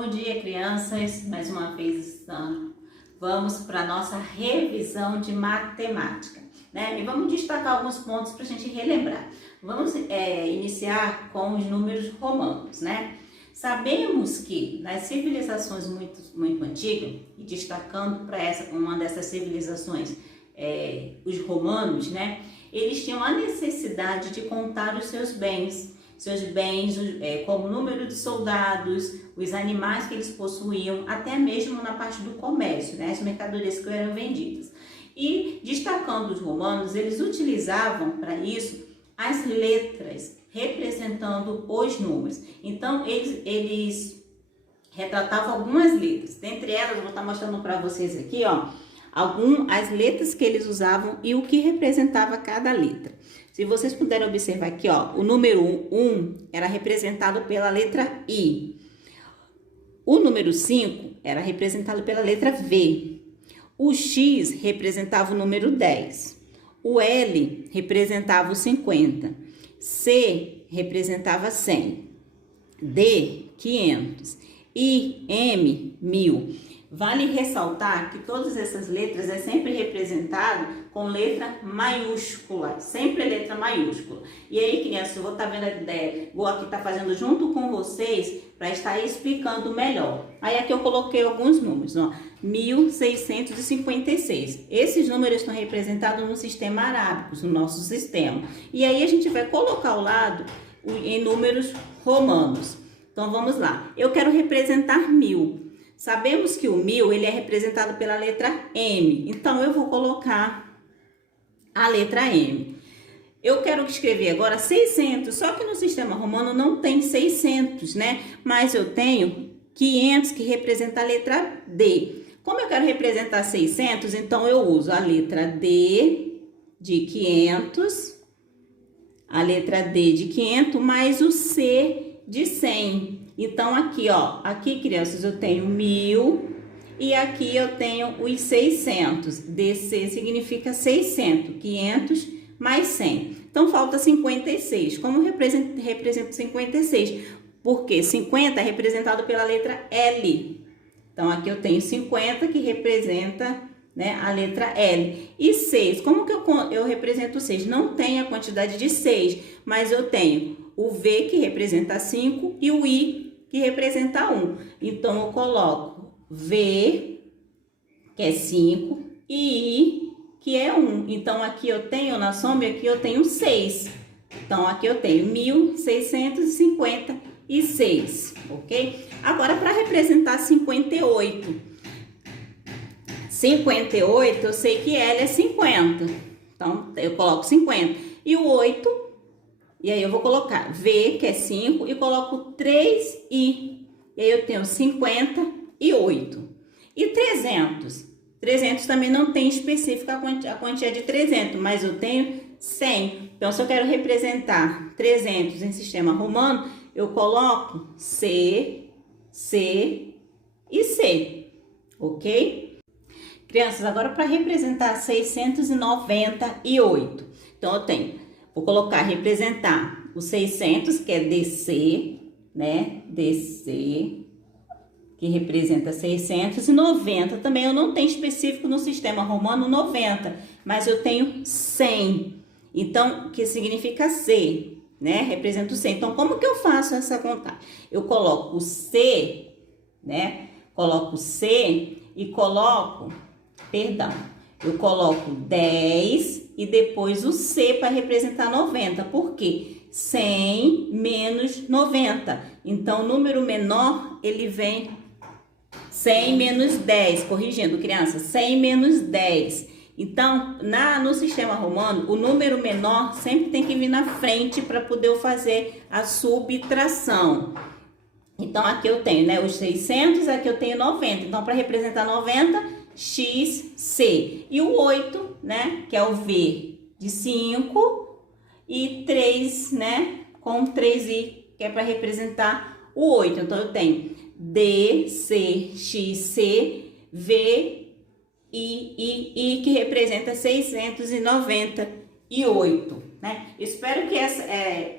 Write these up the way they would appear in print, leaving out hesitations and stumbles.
Bom dia, crianças. Mais uma vez vamos para a nossa revisão de matemática, né? E vamos destacar alguns pontos para a gente relembrar. Vamos iniciar com os números romanos, né? Sabemos que nas civilizações muito antigas, e destacando para uma dessas civilizações, os romanos, né? Eles tinham a necessidade de contar os seus bens, como o número de soldados, os animais que eles possuíam, até mesmo na parte do comércio, né, as mercadorias que eram vendidas. E destacando os romanos, eles utilizavam para isso as letras representando os números. Então eles retratavam algumas letras. Dentre elas, eu vou estar mostrando para vocês aqui, ó, as letras que eles usavam e o que representava cada letra. Se vocês puderem observar aqui, ó, o número 1 era representado pela letra I. O número 5 era representado pela letra V. O X representava o número 10. O L representava o 50. C representava 100. D, 500. I, M, 1000. Vale ressaltar que todas essas letras é sempre representado com letra maiúscula, sempre letra maiúscula. E aí, crianças, eu vou estar vendo a ideia, vou aqui estar fazendo junto com vocês para estar explicando melhor. Aí aqui eu coloquei alguns números, ó, 1656. Esses números estão representados no sistema arábico, no nosso sistema. E aí a gente vai colocar ao lado em números romanos. Então vamos lá. Eu quero representar 1000. Sabemos que o 1000 ele é representado pela letra M, então eu vou colocar a letra M. Eu quero escrever agora 600, só que no sistema romano não tem 600, né? Mas eu tenho 500 que representa a letra D. Como eu quero representar 600, então eu uso a letra D de 500, a letra D de 500 mais o C de 100. Então, aqui, ó, aqui, crianças, eu tenho 1000 e aqui eu tenho os 600. DC significa 600, 500 mais 100. Então, falta 56. Como represento 56? Porque 50 é representado pela letra L. Então, aqui eu tenho 50 que representa, né, a letra L. E 6, como que eu represento 6? Não tem a quantidade de 6, mas eu tenho o V que representa 5 e o I que representa 1. Então, eu coloco V, que é 5, e I, que é 1. Então, aqui eu tenho, na soma, aqui eu tenho 6. Então, aqui eu tenho 1656, ok? Agora, para representar 58. 58, eu sei que L é 50. Então, eu coloco 50. E o 8... E aí eu vou colocar V, que é 5, e coloco 3I. E aí eu tenho 58. E 300? 300 também não tem específica a quantia de 300, mas eu tenho 100. Então, se eu quero representar 300 em sistema romano, eu coloco C, C e C, ok? Crianças, agora para representar 698. Então, eu tenho... Vou colocar, representar o 600, que é DC, né? DC, que representa 690. Também eu não tenho específico no sistema romano 90, mas eu tenho 100. Então, que significa C, né? Representa o 100. Então, como que eu faço essa contagem? Eu coloco o C, né? Coloco C e coloco, eu coloco 10 e depois o C para representar 90. Por quê? 100 menos 90. Então, o número menor, ele vem 100 menos 10. Corrigindo, criança, 100 menos 10. Então, no sistema romano, o número menor sempre tem que vir na frente para poder fazer a subtração. Então, aqui eu tenho, né, os 600, aqui eu tenho 90. Então, para representar 90... X, C. E o 8, né, que é o V de 5 e 3, né, com 3I, que é para representar o 8. Então, eu tenho D, C, X, C, V, I, que representa 698, né? Espero que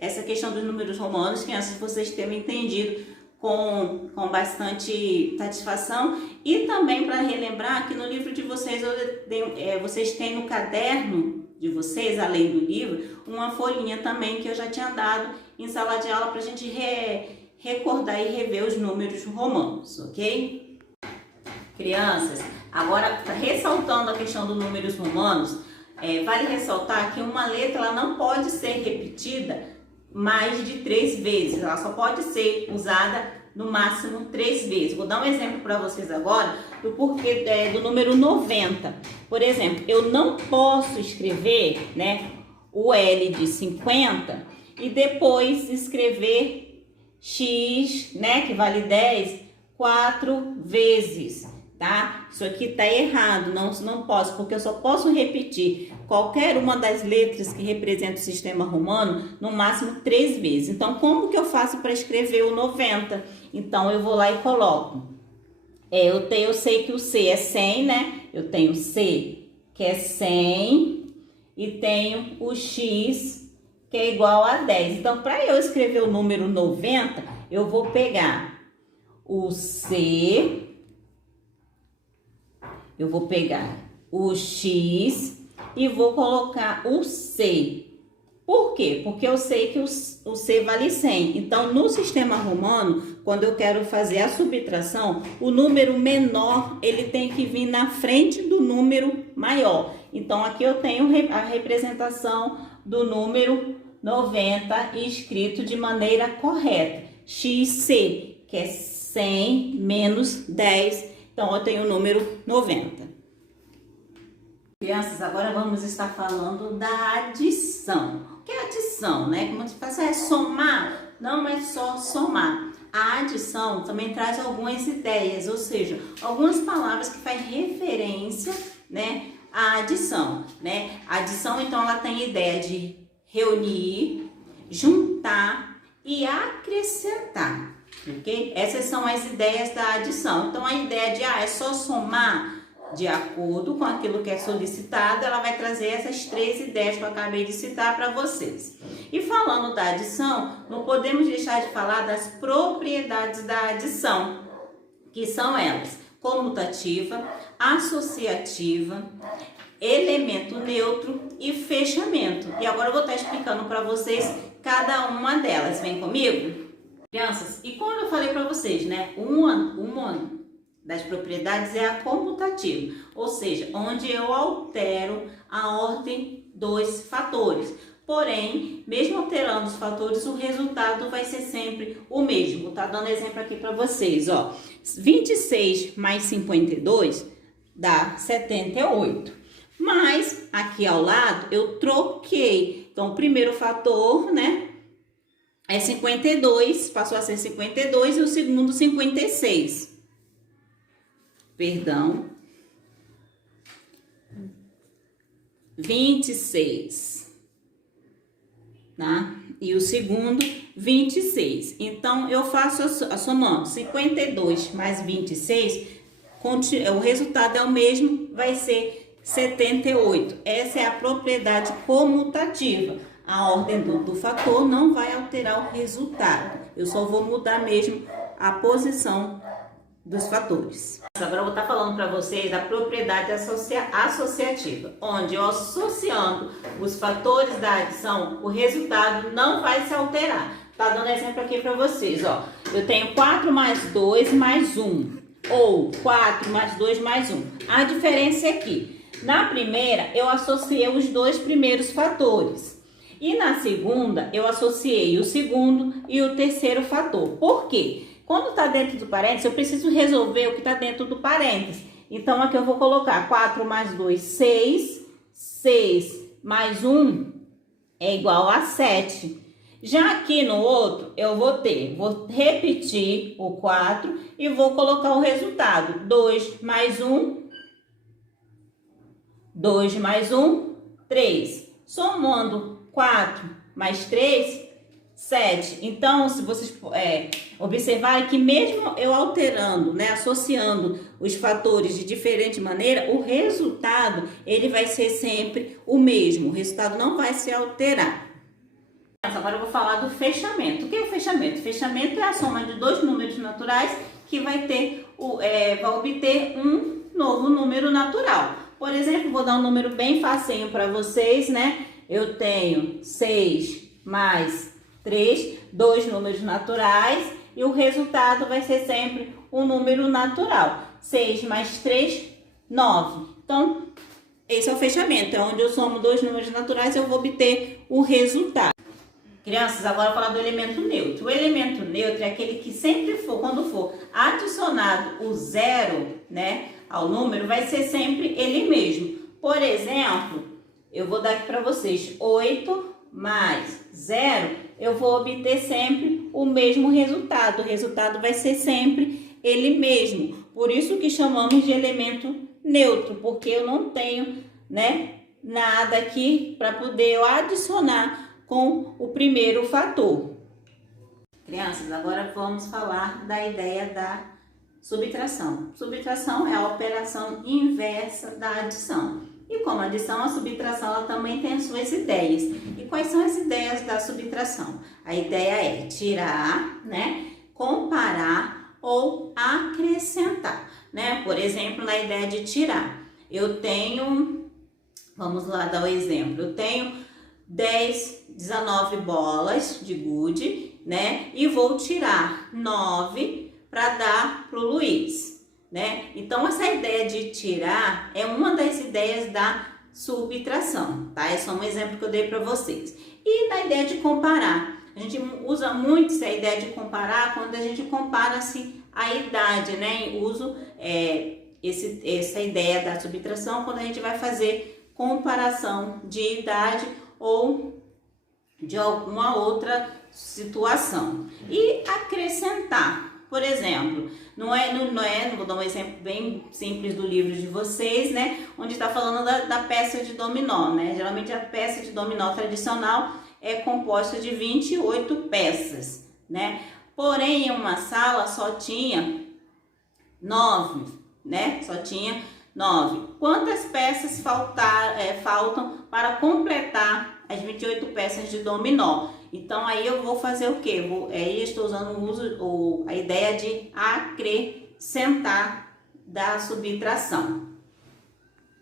essa questão dos números romanos, crianças, vocês tenham entendido com bastante satisfação. E também para relembrar que no livro de vocês, vocês têm no caderno de vocês, além do livro, uma folhinha também que eu já tinha dado em sala de aula para a gente recordar e rever os números romanos, ok? Crianças, agora ressaltando a questão dos números romanos, vale ressaltar que uma letra ela não pode ser repetida mais de 3 vezes, ela só pode ser usada no máximo 3 vezes. Vou dar um exemplo para vocês agora do porquê do número 90. Por exemplo, eu não posso escrever, né, o L de 50 e depois escrever X, né, que vale 10, 4 vezes. Tá? Isso aqui tá errado, não posso, porque eu só posso repetir qualquer uma das letras que representa o sistema romano no máximo 3 vezes. Então, como que eu faço para escrever o 90? Então, eu vou lá e coloco. Eu sei que o C é 100, né? Eu tenho C, que é 100, e tenho o X, que é igual a 10. Então, para eu escrever o número 90, eu vou pegar o C... Eu vou pegar o X e vou colocar o C. Por quê? Porque eu sei que o C vale 100. Então, no sistema romano, quando eu quero fazer a subtração, o número menor, ele tem que vir na frente do número maior. Então, aqui eu tenho a representação do número 90 escrito de maneira correta. XC, que é 100 menos 10. Então, eu tenho o número 90. Crianças, agora vamos estar falando da adição. O que é adição, né? Como se faz, é somar? Não é só somar. A adição também traz algumas ideias, ou seja, algumas palavras que fazem referência, né, à adição, né? A adição, então, ela tem a ideia de reunir, juntar e acrescentar. Ok? Essas são as ideias da adição. Então, a ideia de é só somar de acordo com aquilo que é solicitado, ela vai trazer essas 3 ideias que eu acabei de citar para vocês. E falando da adição, não podemos deixar de falar das propriedades da adição, que são elas: comutativa, associativa, elemento neutro e fechamento. E agora eu vou estar explicando para vocês cada uma delas. Vem comigo? Crianças, e quando eu falei para vocês, né, uma das propriedades é a comutativa, ou seja, onde eu altero a ordem dos fatores. Porém, mesmo alterando os fatores, o resultado vai ser sempre o mesmo. Vou estar dando exemplo aqui para vocês, ó. 26 mais 52 dá 78. Mas, aqui ao lado, eu troquei. Então, o primeiro fator, né, é 52, passou a ser 52, e o segundo 56. Perdão. 26. Tá? E o segundo, 26. Então, eu faço a somando 52 mais 26, o resultado é o mesmo, vai ser 78. Essa é a propriedade comutativa. A ordem do fator não vai alterar o resultado. Eu só vou mudar mesmo a posição dos fatores. Agora eu vou estar falando para vocês da propriedade associativa, onde eu associando os fatores da adição, o resultado não vai se alterar. Tá dando exemplo aqui para vocês, ó. Eu tenho 4 mais 2 mais 1, ou 4 mais 2 mais 1. A diferença é que, na primeira, eu associei os 2 primeiros fatores. E na segunda, eu associei o segundo e o terceiro fator. Por quê? Quando está dentro do parênteses, eu preciso resolver o que está dentro do parênteses. Então, aqui eu vou colocar 4 mais 2, 6. 6 mais 1 é igual a 7. Já aqui no outro, eu vou repetir o 4 e vou colocar o resultado. 2 mais 1, 2 mais 1, 3. Somando 4 mais 3, 7. Então, se vocês observarem que mesmo eu alterando, né, associando os fatores de diferente maneira, o resultado ele vai ser sempre o mesmo. O resultado não vai se alterar. Agora eu vou falar do fechamento. O que é o fechamento? O fechamento é a soma de dois números naturais que vai obter um novo número natural. Por exemplo, vou dar um número bem facinho para vocês, né? Eu tenho 6 mais 3, dois números naturais, e o resultado vai ser sempre um número natural. 6 mais 3, 9. Então, esse é o fechamento, é onde eu somo dois números naturais e eu vou obter o resultado. Crianças, agora eu vou falar do elemento neutro. O elemento neutro é aquele que sempre for, quando for adicionado o zero, né, ao número, vai ser sempre ele mesmo. Por exemplo, eu vou dar aqui para vocês 8 mais 0, eu vou obter sempre o mesmo resultado. O resultado vai ser sempre ele mesmo. Por isso que chamamos de elemento neutro, porque eu não tenho, né, nada aqui para poder eu adicionar com o primeiro fator. Crianças, agora vamos falar da ideia da subtração. Subtração é a operação inversa da adição. E como a adição, a subtração ela também tem as suas ideias. E quais são as ideias da subtração? A ideia é tirar, né, comparar ou acrescentar, né? Por exemplo, na ideia de tirar, eu tenho, vamos lá dar o exemplo, eu tenho 19 bolas de gude, né? E vou tirar 9 para dar para o Luiz, né? Então, essa ideia de tirar é uma das ideias da subtração, tá? É só um exemplo que eu dei para vocês. E na ideia de comparar, a gente usa muito essa ideia de comparar quando a gente compara assim a idade, né? Eu uso essa ideia da subtração quando a gente vai fazer comparação de idade ou de alguma outra situação. E acrescentar, por exemplo, não vou dar um exemplo bem simples do livro de vocês, né? Onde está falando da peça de dominó, né? Geralmente a peça de dominó tradicional é composta de 28 peças, né? Porém, em uma sala só tinha 9, né? Só tinha 9. Quantas peças faltam para completar as 28 peças de dominó? Então, aí eu vou fazer o quê? Aí estou usando a ideia de acrescentar da subtração.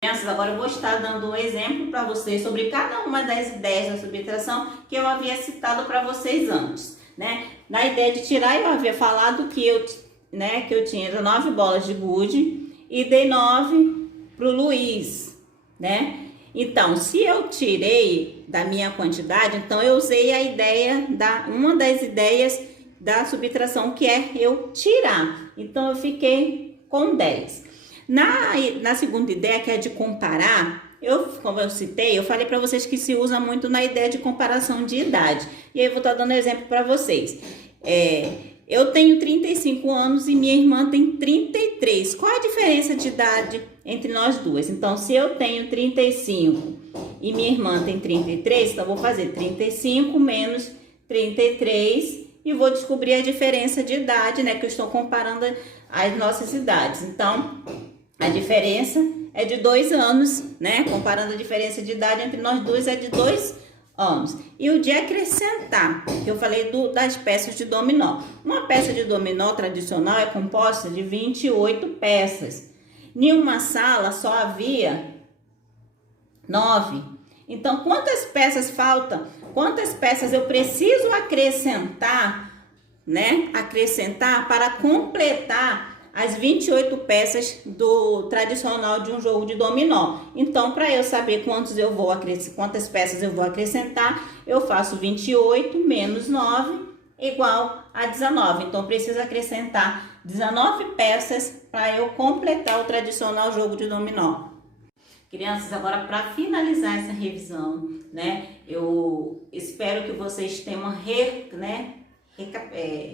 Crianças, agora eu vou estar dando um exemplo para vocês sobre cada uma das ideias da subtração que eu havia citado para vocês antes, né? Na ideia de tirar, eu havia falado que eu tinha 19 bolas de gude e dei 9 para o Luiz, né? Então, se eu tirei da minha quantidade, então eu usei uma das ideias da subtração, que é eu tirar. Então, eu fiquei com 10. Na segunda ideia, que é de comparar, como eu citei, eu falei para vocês que se usa muito na ideia de comparação de idade. E aí eu vou estar dando exemplo para vocês. Eu tenho 35 anos e minha irmã tem 33. Qual a diferença de idade entre nós duas? Então, se eu tenho 35 e minha irmã tem 33, então eu vou fazer 35 menos 33 e vou descobrir a diferença de idade, né? Que eu estou comparando as nossas idades. Então, a diferença é de 2 anos, né? Comparando a diferença de idade entre nós duas é de 2 anos. E o de acrescentar, que eu falei das peças de dominó. Uma peça de dominó tradicional é composta de 28 peças. Em uma sala só havia 9. Então, quantas peças faltam? Quantas peças eu preciso acrescentar, né? Acrescentar para completar as 28 peças do tradicional de um jogo de dominó. Então, para eu saber quantas peças eu vou acrescentar, eu faço 28 menos 9 igual a 19. Então, eu preciso acrescentar 19 peças para eu completar o tradicional jogo de dominó. Crianças, agora para finalizar essa revisão, né? Eu espero que vocês tenham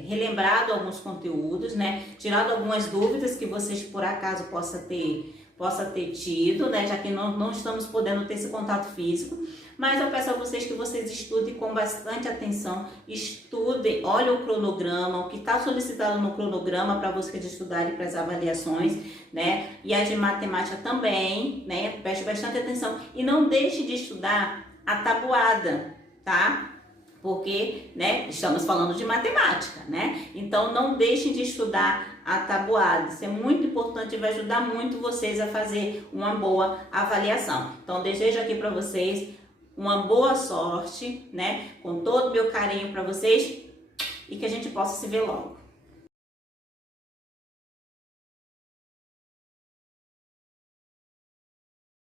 relembrado alguns conteúdos, né? Tirado algumas dúvidas que vocês por acaso possa ter tido, né? Já que não estamos podendo ter esse contato físico. Mas eu peço a vocês que vocês estudem com bastante atenção, estudem, olhem o cronograma, o que está solicitado no cronograma para vocês estudarem para as avaliações, né? E as de matemática também, né? Preste bastante atenção e não deixe de estudar a tabuada, tá? porque, né, estamos falando de matemática, né? Então não deixem de estudar a tabuada, isso é muito importante e vai ajudar muito vocês a fazer uma boa avaliação. Então desejo aqui para vocês uma boa sorte, né? Com todo o meu carinho para vocês e que a gente possa se ver logo.